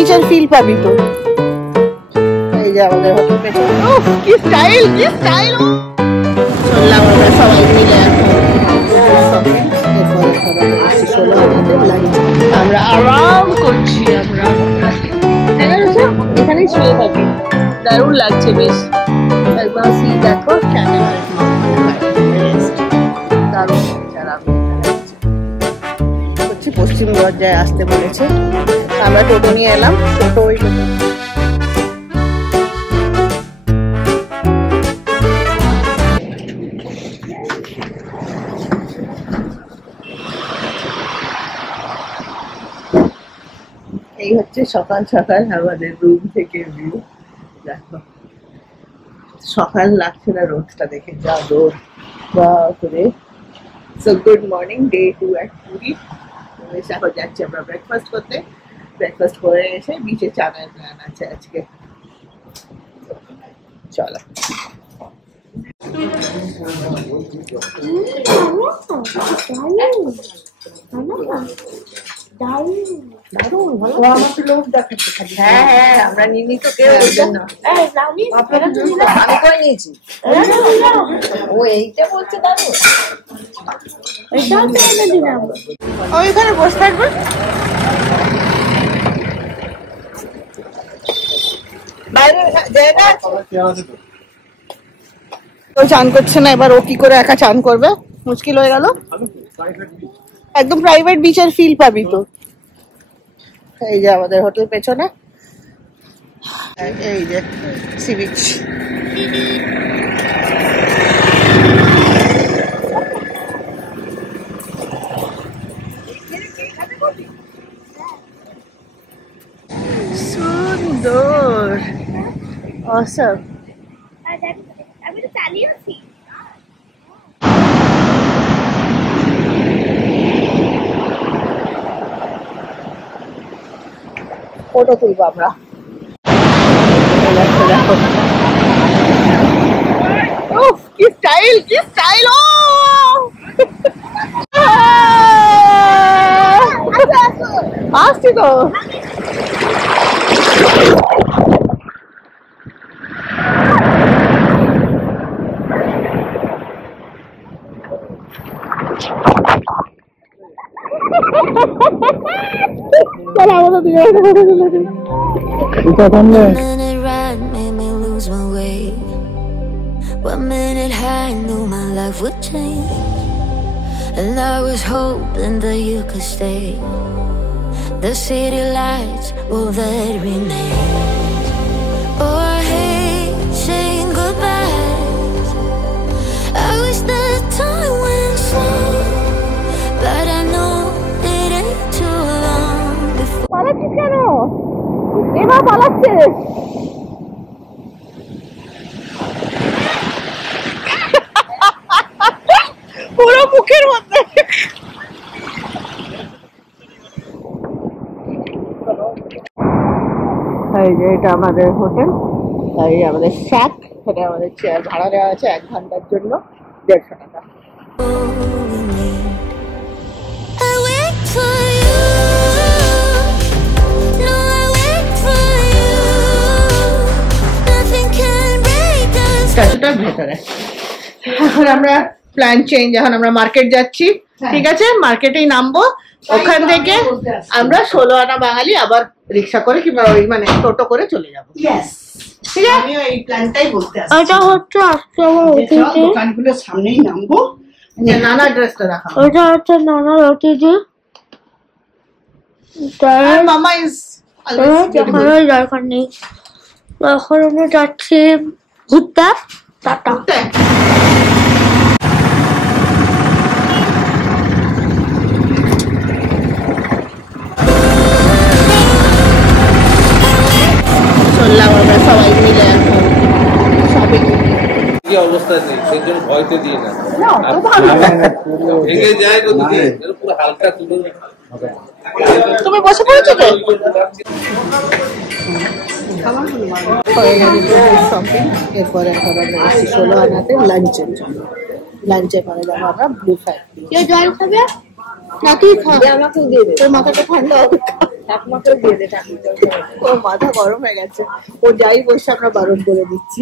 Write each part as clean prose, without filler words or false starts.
বিচের ফিল পাবি তো। এই যে আমাদের হোটেল পেছনে, কি স্টাইল কি স্টাইল। চললাম আমরা সবাই মিলে আমরা আরাম করছি। আমরা এখানেই শুয়ে থাকি, দারুণ লাগছে বেশ। একবার সি দেখো, দারুণ হচ্ছে। পশ্চিম দরজায় আসতে বলেছে, আমরা টোটো নিয়ে এলাম। টোটো ওই এই হচ্ছে সকাল সকাল আমাদের রুম থেকে ভিউ। দেখো সকাল লাগছে না রোদটা দেখে, যা রোদ বাপরে। So good morning, day 2 at Puri. এখন যাচ্ছি আমরা ব্রেকফাস্ট করতে। ব্রেকফাস্ট করে এসে বিচে চানের প্ল্যান আছে আজকে। চলো। হ্যাঁ হ্যাঁ, আমরা নিয়ে তো কেউ আমি করে নিয়েছি। ও এইটা বলছে দারুণ, ওইখানে বসে থাকবে। ও চান করছে না, এবার ও কি করে একা চান করবে, মুশকিল হয়ে গেল। একদম প্রাইভেট বিচের ফিল পাবি তো। এই যে আমাদের হোটেল পেছনে, এই যে সি বিচ। সুন্দর, অসম। আমি তো চালিয়েছি। ফটো তুলবো আমরা। দেখো কি স্টাইল কি স্টাইল। আসছি তো। One minute high, knew my life would change, and I was hoping that you could stay. The city lights, will that remain? Oh, I hate saying goodbyes. I wish that time went slow, but I know it ain't too long before. পালাচ্ছিস কেন? এবার পালাচ্ছে। পুরো মুখের মধ্যে। এই যে এটা আমাদের হোটেল, এই আমাদের শ্যাক। এখানে আমাদের চেয়ার ভাড়া দেওয়া আছে 1 ঘন্টার জন্য 150 টাকা। ভেতরে এখন আমরা প্ল্যান চেঞ্জ, এখন আমরা মার্কেট যাচ্ছি। ঠিক আছে, মার্কেটেই নামবো। ওখান থেকে আমরা 16 আনা বাঙালি আবার রিক্সা করে কিংবা ওই মানে টোটো করে চলে যাবো। ঠিক আছে, আমিও এই প্ল্যানটাই বলতে আসছি। এটা হচ্ছে আজকে আমার অতিথি, দোকানগুলোর সামনেই নামবো। নানা ড্রেসটা দেখাবো। এটা হচ্ছে নানার অতিথি। মামা ইজ অলওয়েজ দরকার নেই। এখন আমরা যাচ্ছি ঘুরতে। টাটা। চললাম আমরা সবাই মিলে শপিং। কি অবস্থা নেই, সেই জন্য ভয়তে দিয়ে না ভেঙে যায় তো দিদি, পুরো হালকা তুলে। তুমি বসে পড়েছো তো? এরপরে 16 আনাতে লাঞ্চের জন্য। লাঞ্চে পরে যাবো আমরা ব্লু ফ্যাক্টরি। কেউ জল খাবে নাকি? খাবে, আমাকেও দিয়ে দে, তোর মাথাটা ঠান্ডা হবে। ঠাকুমাকেও দিয়ে দে, ও মাথা গরম হয়ে গেছে, ও যাই বসে আমরা বারণ করে দিচ্ছি।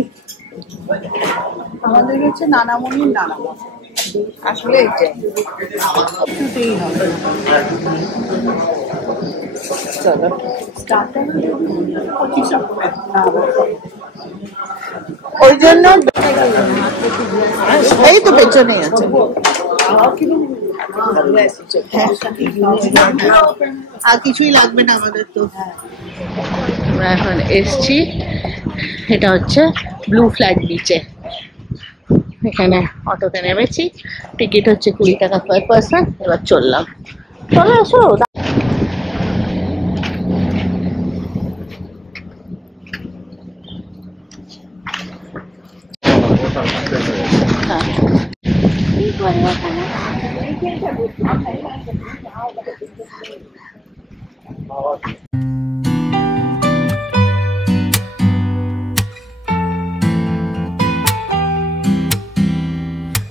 আমাদের হচ্ছে নানামণির নানামা, আসলে এটাই হবে। চলো ওই জন্য এই তো পেছনেই আছে। আর কিছুই লাগবে না আমাদের তো। আমরা এখন এসছি, এটা হচ্ছে ব্লু ফ্ল্যাগ বিচে। এখানে অটোতে নেমেছি, টিকিট হচ্ছে 20 টাকা পার পার্সন। এবার চললাম, চলে আসো।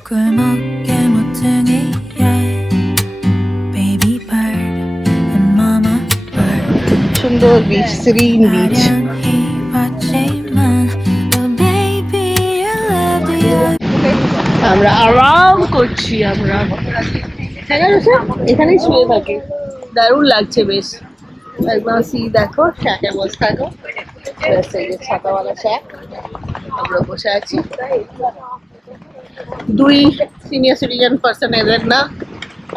꿀먹게 모퉁이에 baby bird and mama bird সুন্দর beach, Sirin beach. 아련히 봤지만 but baby I love you. আমরা আরাম করছি, আমরা এখানেই শুয়ে থাকি, দারুণ লাগছে বেশ। একদম সি দেখো, শ্যাকে বসে থাকো, এই যে ছাতাওয়ালা শ্যাক, আমরা বসে আছি। দুই সিনিয়র সিটিজেন পার্সন, এদের না,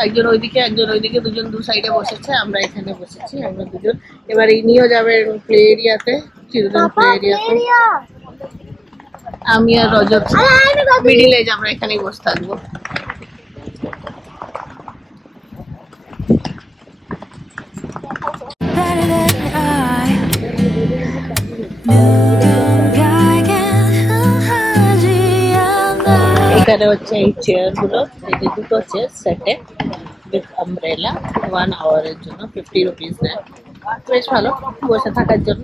একজন ওইদিকে একজন ওইদিকে, দুজন দু সাইডে বসেছে, আমরা এখানে বসেছি, আমরা দুজন। এবার ইনিও যাবে প্লে এরিয়াতে, চিলড্রেন প্লে এরিয়াতে। আমি আর রজত মিডিল এজ, আমরা এখানেই বসে থাকবো। Better than I 누군가에겐 하지 않아. এখানে হচ্ছে এই চেয়ার গুলো, এই যে দুটো চেয়ার সেটে উইথ আমব্রেলা 1 আওয়ারের জন্য 50 রুপিস নেয়। বেশ ভালো বসে থাকার জন্য,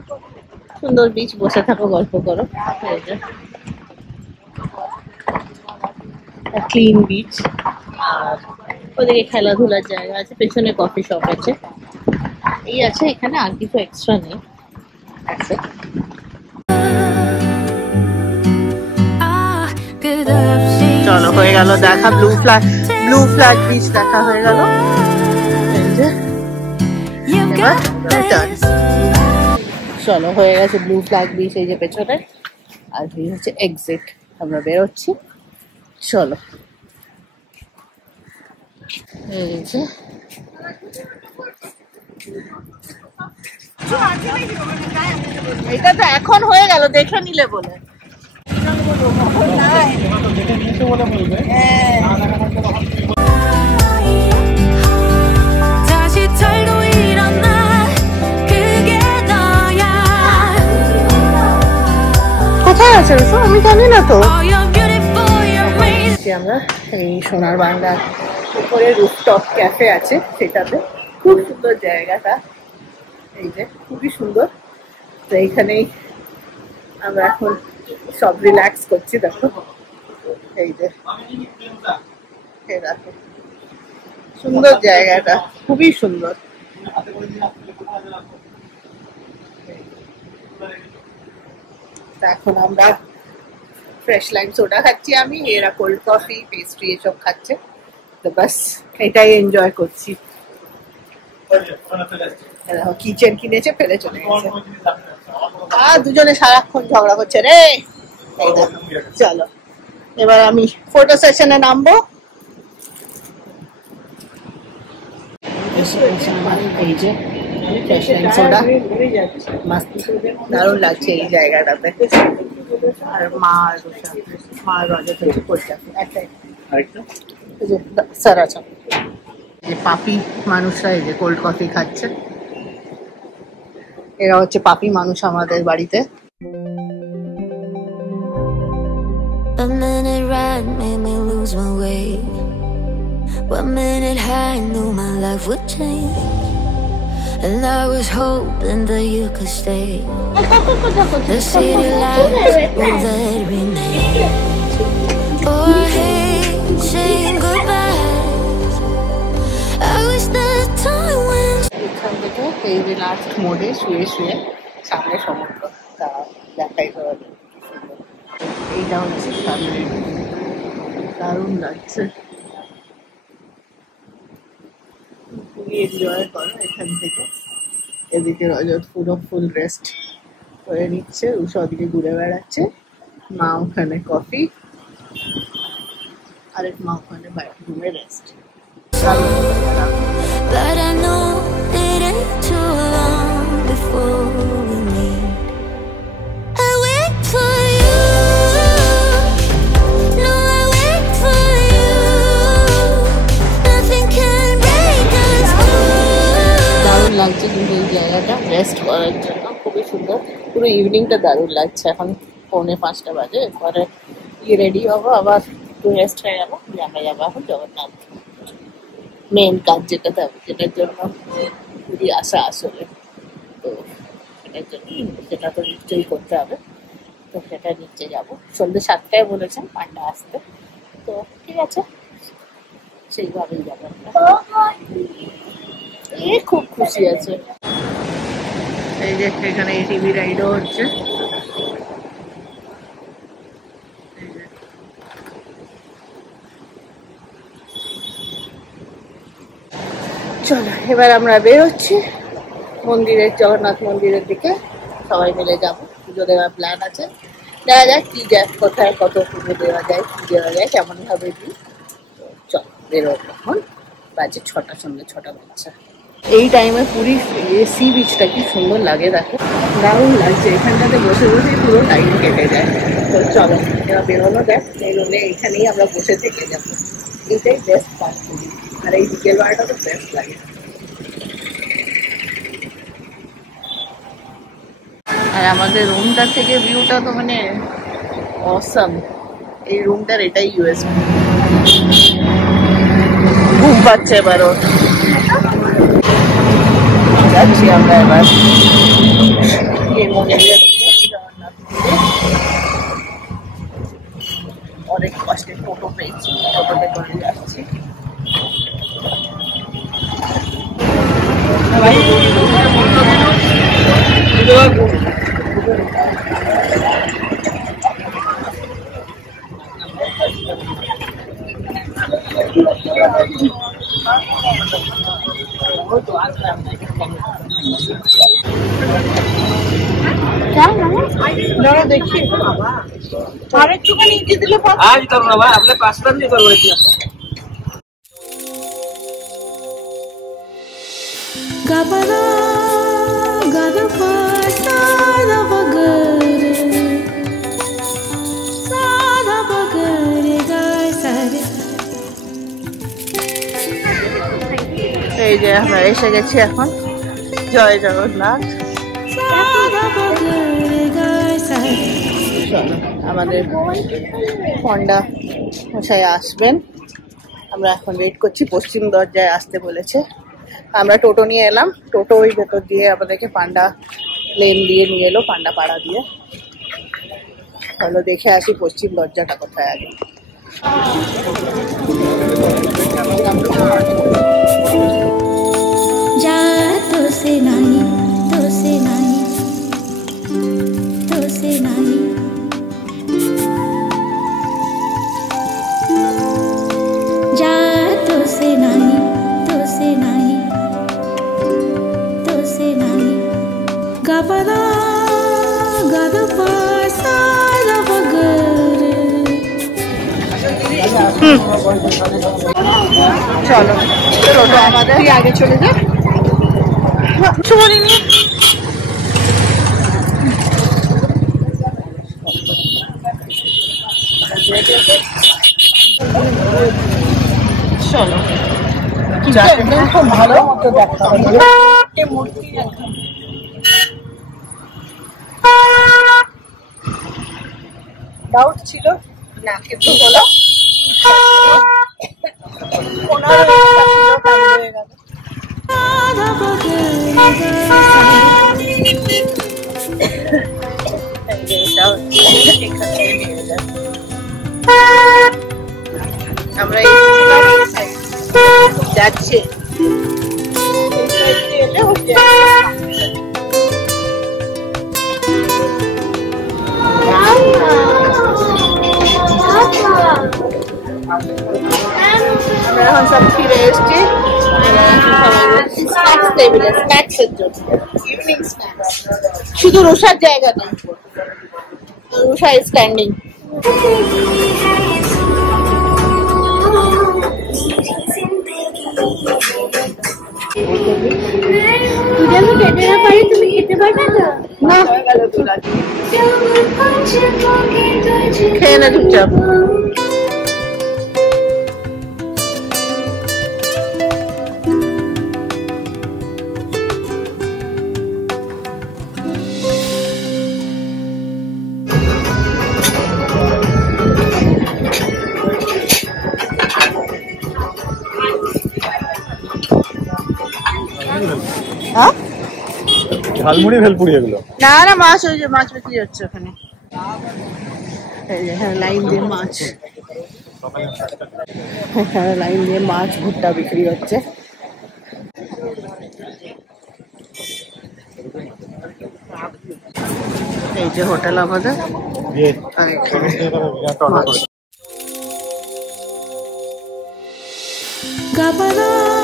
সুন্দর বিচ, বসে থাকো, গল্প করো। এই যে ক্লিন বিচ, আর ওদিকে খেলাধুলার জায়গা আছে, পেছনে কফি শপ আছে, এই আছে এখানে, আর কিছু এক্সট্রা নেই। আছে 아 끝없이 চলো, হয়ে গেল দেখা, ব্লু ফ্ল্যাগ বিচ দেখা হয়ে গেল। এই যে You've এবার got return। this. চলো, হয়ে গেছে ব্লু ফ্ল্যাগ বিচ, এই যে পেছনে, আর এই হচ্ছে এক্সিট, আমরা বেরোচ্ছি। চলো, এই যে এটা তো এখন হয়ে গেল, দেখে নিলে বলে। 다시 털고 일어나 그게 너야. কোথায় আছে তো আমি জানি না তো। Oh you're beautiful you're amazing. আমরা এই সোনার বাংলার উপরে রুফটপ ক্যাফে আছে, সেটাতে খুব সুন্দর জায়গাটা, এই যে খুবই সুন্দর। তো এইখানেই আমরা এখন সব রিল্যাক্স করছি, দেখো এই যে, এই দেখো সুন্দর জায়গাটা, খুবই সুন্দর। এখন আমরা ফ্রেশ লাইম সোডা খাচ্ছি, আমি, এরা কোল্ড কফি, পেস্ট্রি এসব খাচ্ছে। তো বাস এটাই এনজয় করছি। কিচেন কিনেছে, ফেলে চলে গেছে, আর দুজনে সারাক্ষণ ঝগড়া করছে রে। এই দেখো, চলো এবার আমি ফটো সেশনে নামবো। এই যে ফ্রেশ লাইম সোডা, মাস্ত দারুণ লাগছে এই জায়গাটাতে। আর মা রজত হচ্ছে কোল্ড কফি, স্যার আচ্ছা, যে পাপি মানুষরা এই যে কোল্ড কফি খাচ্ছে, এরা হচ্ছে পাপি মানুষ আমাদের বাড়িতে। A minute ride made me lose my way. 1 minute high knew my life would change. And I was hoping that you could stay. The city lights will let remain. Oh, I hate saying goodbyes. I wish that time when এখান থেকে এই যে last মোড়ে শুয়ে শুয়ে সামনে সমুদ্র, তা দেখাই তোমাদের। এইটা হচ্ছে সামনে, দারুণ লাগছে। খুবই এনজয় করো এখান থেকে। এদিকে রজত পুরো ফুল রেস্ট করে নিচ্ছে, উষা ওদিকে ঘুরে বেড়াচ্ছে, মা ওখানে কফি, আরেক মা ওখানে রুমে rest. But I know it ain't too long before we meet. I wait for you. No, I wait for you. Nothing can break us two. দারুণ লাগছে কিন্তু এই জায়গাটা রেস্ট করার জন্য, খুবই সুন্দর। পুরো ইভিনিংটা দারুণ লাগছে। এখন 4:45 বাজে, এরপরে রেডি হবো, আবার একটু রেস্ট হয়ে যাবো, আমরা যাবো এখন জগন্নাথ। মেন কাজ যেটার জন্য খুবই আশা আসলে, তো সেটার জন্য সেটা তো নিশ্চয়ই করতে হবে। তো সেটা নিচে যাবো, সন্ধ্যে 7টায় বলেছেন পান্ডা আসতে, তো ঠিক আছে সেইভাবেই যাবো আমরা। খুব খুশি আছে। এই যে এখানে টিভি রাইডও হচ্ছে। চলো এবার আমরা বেরোচ্ছি মন্দিরের, জগন্নাথ মন্দিরের দিকে। সবাই মিলে যাবো, পুজো দেওয়ার প্ল্যান আছে। দেখা যাক কি যায়, কোথায় কত পুজো দেওয়া যায়, কি দেওয়া যায়, কেমন হবে কি। চলো বেরোবো এখন, বাজে 6টার সঙ্গে 6টা বাচ্চা। এই টাইমে পুরী সি বিচটা কি সুন্দর লাগে, দেখো দারুণ লাগছে। এখানটাতে বসে বসেই পুরো টাইম কেটে যায়। তো চলো এবার বেরোনো দেখ, বেরোলে এইখানেই আমরা বসে থেকে যাবো। এইটাই বেস্ট পার্ট পুরী, আর এই বিকেল বেলাটা তো বেস্ট লাগে। আর আমাদের রুমটার থেকে ভিউটা তো মানে অসাম। এই রুমটার এটাই ইউএসপি। ঘুম পাচ্ছে এবারও। যাচ্ছি আমরা এবার অনেক কষ্টে টোটো পেয়েছি, টোটোতে করে যাচ্ছি। দেখি আর একটুখানি দিয়ে দিলে আজ করবো না, আপনার 5 টাকা দিয়ে করবো। Gabara, gadapa, sada bagare, gay sare. এই যে আমরা এসে গেছি এখন জয় জগন্নাথ। আমাদের পণ্ডা মশাই আসবেন, আমরা এখন ওয়েট করছি। পশ্চিম দরজায় আসতে বলেছে। আমরা টোটো নিয়ে এলাম, টোটো ওই ভেতর দিয়ে আমাদেরকে পান্ডা লেন দিয়ে নিয়ে এলো, পান্ডা পাড়া দিয়ে। চলো দেখে আসি পশ্চিম দরজাটা কোথায় আগে। जा तो से नहीं, तो से नहीं, तो से नहीं, जा तो से नहीं, तो से नहीं, तो से नहीं. Gabara, gadapa, sada bagare. চলো টোটো আমাদের আগে চলে যা। কিছু বলিনি। চলো খুব ভালো মতো দেখা মূর্তি ডাউট ছিল না, কিন্তু হলো আমরা যাচ্ছি। টেবিলে স্ন্যাক্স এর জন্য, ইভিনিং স্ন্যাক্স। শুধু রুষার জায়গা নেই, রুষা ইজ স্ট্যান্ডিং। যদি আমি খেতে না পারি তুমি খেতে পারবে না? না, খেয়ে না চুপচাপ। হ্যাঁ, ঝালমুড়ি ভেলপুরি এগুলো। না না, মাছ, ওই যে মাছ বিক্রি হচ্ছে ওখানে, এই যে এখানে লাইন দিয়ে মাছ, এখানে লাইন দিয়ে মাছ ভুট্টা বিক্রি হচ্ছে। এই যে হোটেল আমাদের, আর এখানে মাছ। Gapada